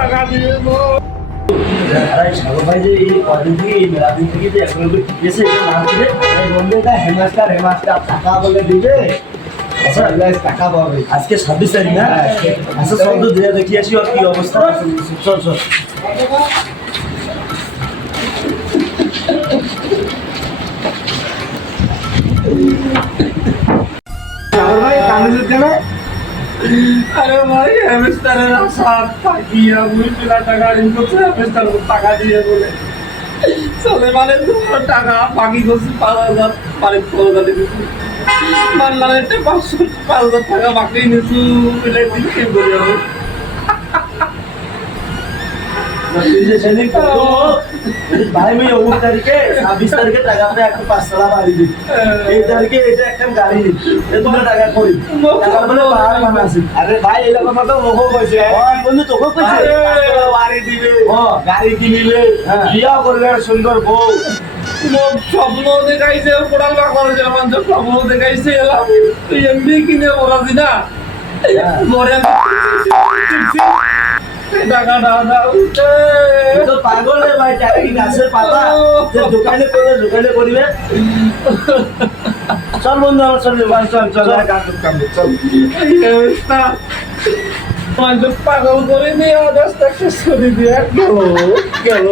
টাকা দিয়ে ভাই যে এই কদিন থেকে এই মেলাদিন থেকে যে এখন গেছে এটা নাম দিলে বলবে এটা হেমাস্টার টাকা বলে দিবে আচ্ছা টাকা পাবে আজকে 26 তারিখ না আচ্ছা চল তো দেখি আসি আর কি অবস্থা চল চল ভাই কামিজের দেবে আরে ভাই হেমস্টারের আসার থাকিয়া বুঝলা টাকা ইনকোছে হেমস্টার টাকা দিয়ে বলে চলে মানে তোমার টাকা বাকি করছি 5,000 পারে করে দিয়েছি মানলাম একটা 5,000 টাকা বাকি নিয়েছি মিলে দিকে বলে হবে ভাই আমি 19 তারিখে 26 তারিখে টাকা আমরা একটা 5 টাকা বাড়ি দিই এই তারিখে এটা একটা গাড়ি নিই তোমরা টাকা করি টাকা বলে বাহার বানাছি আরে ভাই এই কথা তো লোক কইছে বন্ধু তোকে কইছে বাড়ি দিবে গাড়ি কিনিলে বিয়া করলে সুন্দর বউ স্বপ্ন দেখাইছে পড়ালেখা করেছে মানুষ স্বপ্ন দেখাইছে এলাম তুই এমনি কিনে বলাছি না মরে টাকা দাও তো পাগল রে ভাই টাকা কি গাছের পাতা যে দোকানে করিবে চল বন্ধু আমার চল ভাই চল কাম চল মানুষ পাগল করে নিয়ে আদার্সটা শেষ করে দিয়ে গেল